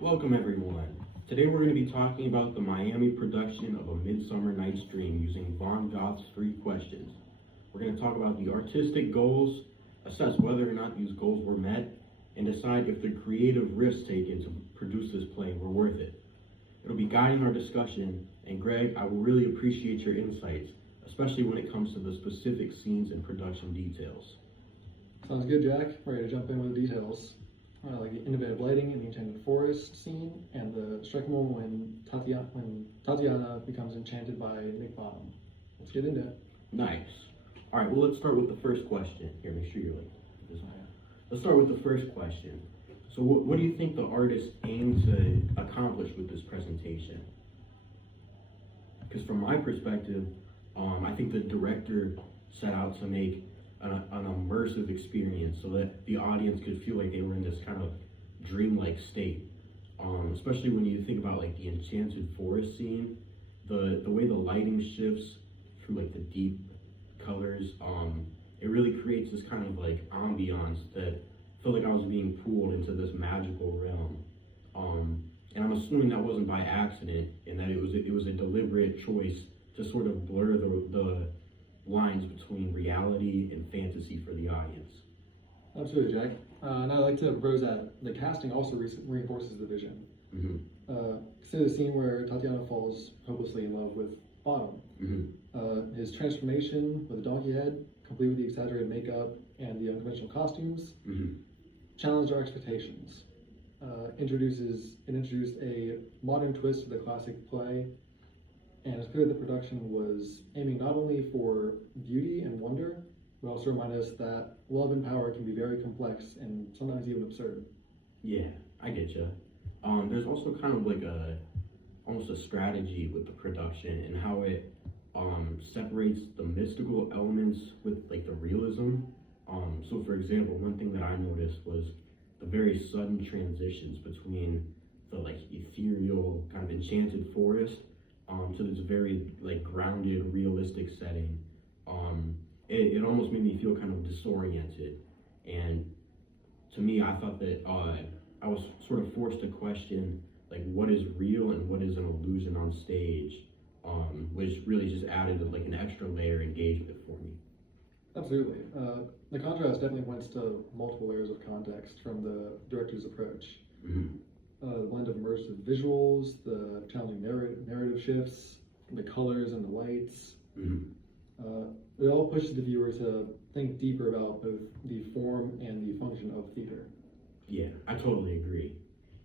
Welcome everyone. Today we're going to be talking about the Miami production of A Midsummer Night's Dream using Von Goth's 3 questions. We're going to talk about the artistic goals, assess whether or not these goals were met, and decide if the creative risks taken to produce this play were worth it. It'll be guiding our discussion, and Greg, I will really appreciate your insights, especially when it comes to the specific scenes and production details. Sounds good, Jack. Ready to jump in with the details. Like the innovative lighting in the enchanted forest scene, and the striking moment when Tatiana becomes enchanted by Nick Bottom. Let's get into it. Nice. All right, well, let's start with the first question. Here, make sure you're like this. Let's start with the first question. So what do you think the artist aimed to accomplish with this presentation? Because from my perspective, I think the director set out to make an immersive experience so that the audience could feel like they were in this kind of dreamlike state. Especially when you think about like the enchanted forest scene, the way the lighting shifts through like the deep colors, it really creates this kind of like ambiance that felt like I was being pulled into this magical realm. And I'm assuming that wasn't by accident, and that it was a deliberate choice to sort of blur the lines between reality and fantasy for the audience. Absolutely, Jack. And I'd like to propose that the casting also reinforces the vision. Consider the scene where Tatiana falls hopelessly in love with Bottom. His transformation with a donkey head, complete with the exaggerated makeup and the unconventional costumes, challenged our expectations. Introduced a modern twist to the classic play, and it's clear the production was aiming not only for beauty and wonder, but also remind us that love and power can be very complex and sometimes even absurd. Yeah, I get you. There's also kind of like almost a strategy with the production and how it separates the mystical elements with like the realism. So for example, one thing that I noticed was the very sudden transitions between the like ethereal kind of enchanted forest to this very like grounded, realistic setting. It almost made me feel kind of disoriented, and to me, I thought that I was sort of forced to question like what is real and what is an illusion on stage, which really just added like an extra layer of engagement for me. Absolutely. The contrast definitely points to multiple layers of context from the director's approach. The blend of immersive visuals, the challenging narrative shifts, the colors and the lights. It all pushes the viewer to think deeper about both the form and the function of theater. Yeah, I totally agree.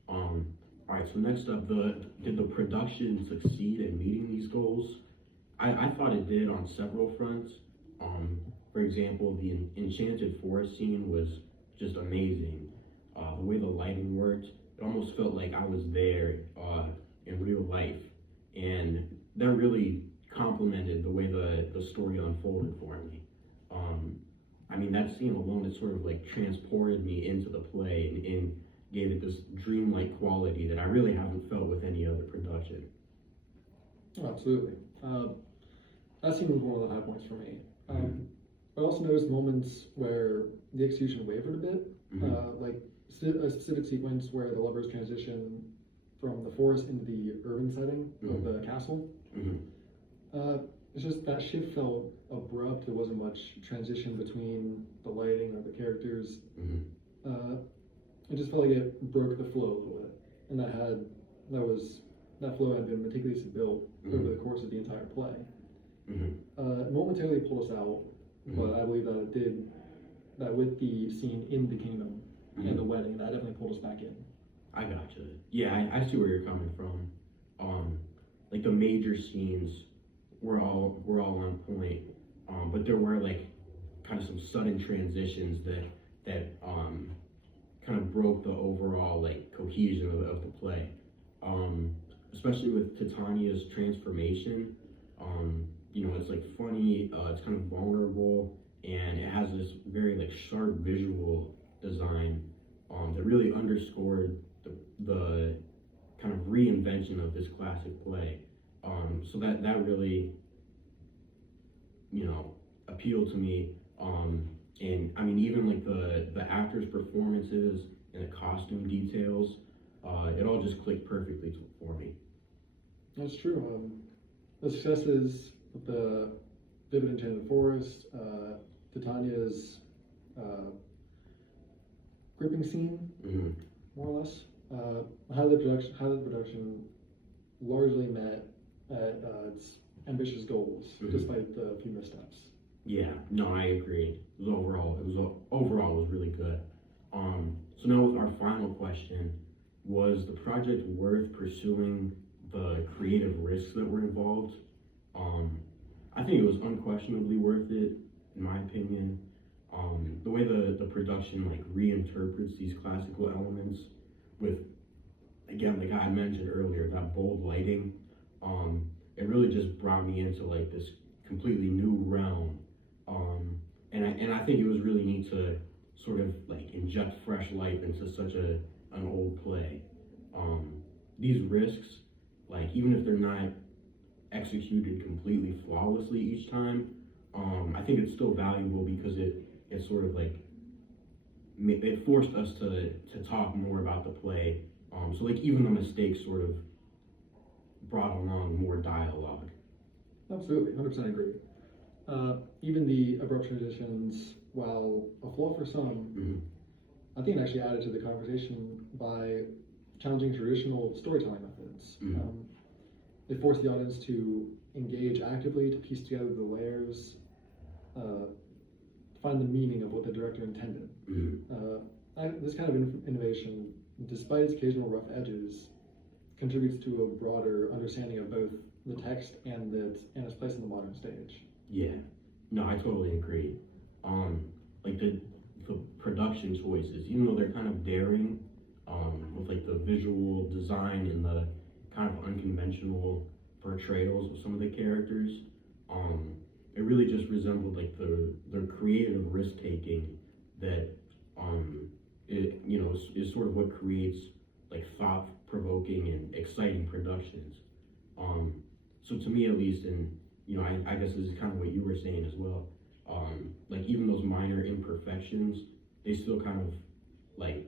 All right, so next up, did the production succeed in meeting these goals? I thought it did on several fronts. For example, the enchanted forest scene was just amazing. The way the lighting worked, it almost felt like I was there in real life, and that really complemented the way the story unfolded for me. I mean, that scene alone, it sort of like transported me into the play and gave it this dreamlike quality that I really haven't felt with any other production. Oh, absolutely. That scene was one of the high points for me. I also noticed moments where the execution wavered a bit, like a specific sequence where the lovers transition from the forest into the urban setting of the castle. It's just that shift felt abrupt. There wasn't much transition between the lighting or the characters. It just felt like it broke the flow a little bit, and that flow had been meticulously built over the course of the entire play. It momentarily pulled us out, but I believe that it did that with the scene in the kingdom and the wedding. That definitely pulled us back in. I gotcha. Yeah, I see where you're coming from. Like the major scenes were all on point, but there were like kind of some sudden transitions that kind of broke the overall like cohesion of the play. Especially with Titania's transformation. You know, it's like funny, it's kind of vulnerable, and it has this very like sharp visual design that really underscored the kind of reinvention of this classic play. So that really, you know, appealed to me. And I mean, even like the actors' performances and the costume details, it all just clicked perfectly for me. That's true. The successes of the Vivid Enchanted Forest, Titania's gripping scene, more or less. How the production largely met at its ambitious goals, despite the few missteps. Yeah, no, I agree. It was really good. So now with our final question, was the project worth pursuing the creative risks that were involved? I think it was unquestionably worth it, in my opinion. The way the production like reinterprets these classical elements with, again, like I mentioned earlier, that bold lighting, it really just brought me into like this completely new realm. And I think it was really neat to sort of like inject fresh life into such an old play. These risks, like even if they're not executed completely flawlessly each time, I think it's still valuable because it sort of like it forced us to talk more about the play. So like even the mistakes sort of brought along more dialogue. Absolutely, 100% agree. Even the abrupt transitions, while a flaw for some, I think it actually added to the conversation by challenging traditional storytelling methods. It forced the audience to engage actively, to piece together the layers, to find the meaning of what the director intended. This kind of innovation, despite its occasional rough edges, contributes to a broader understanding of both the text and its place in the modern stage. Yeah, no, I totally agree. Like the production choices, even though they're kind of daring, with like the visual design and the kind of unconventional portrayals of some of the characters, it really just resembled like the creative risk taking that is sort of what creates like thought provoking and exciting productions. So to me at least, and I guess this is kind of what you were saying as well, like even those minor imperfections, they still kind of like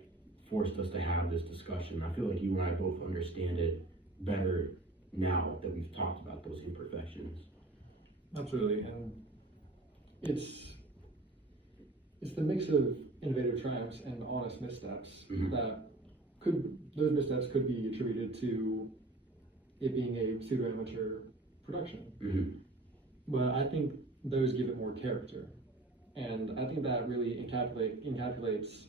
forced us to have this discussion. I feel like you and I both understand it better now that we've talked about those imperfections. Absolutely, and it's the mix of innovative triumphs and honest missteps that those missteps could be attributed to it being a pseudo-amateur production. But I think those give it more character, and I think that really encapsulates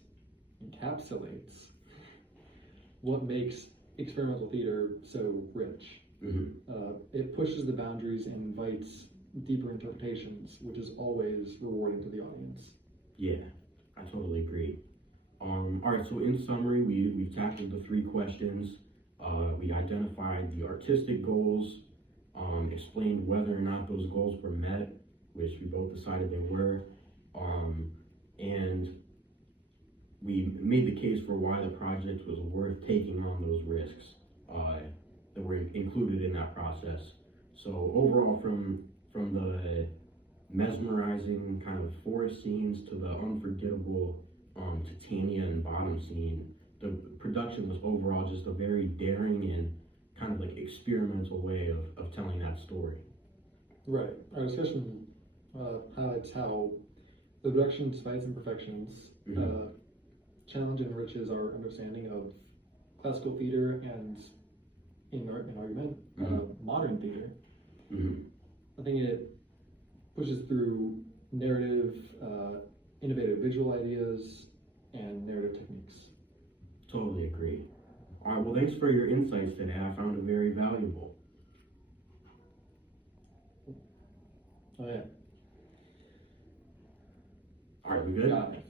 what makes experimental theater so rich. It pushes the boundaries and invites deeper interpretations, which is always rewarding to the audience. Yeah, I totally agree. All right, so in summary, we've tackled the 3 questions. We identified the artistic goals, explained whether or not those goals were met, which we both decided they were, and we made the case for why the project was worth taking on those risks that were included in that process. So overall, from the mesmerizing kind of forest scenes to the unforgettable Titania and bottom scene, the production was overall just a very daring and kind of like experimental way of telling that story. Right. Our discussion highlights how the production, despite its imperfections, challenge and enriches our understanding of classical theater and, in argument, modern theater. I think it pushes through narrative, innovative visual ideas, and narrative techniques. Totally agree. All right, well, thanks for your insights today. I found it very valuable. Oh, yeah. All right, we good? Got it.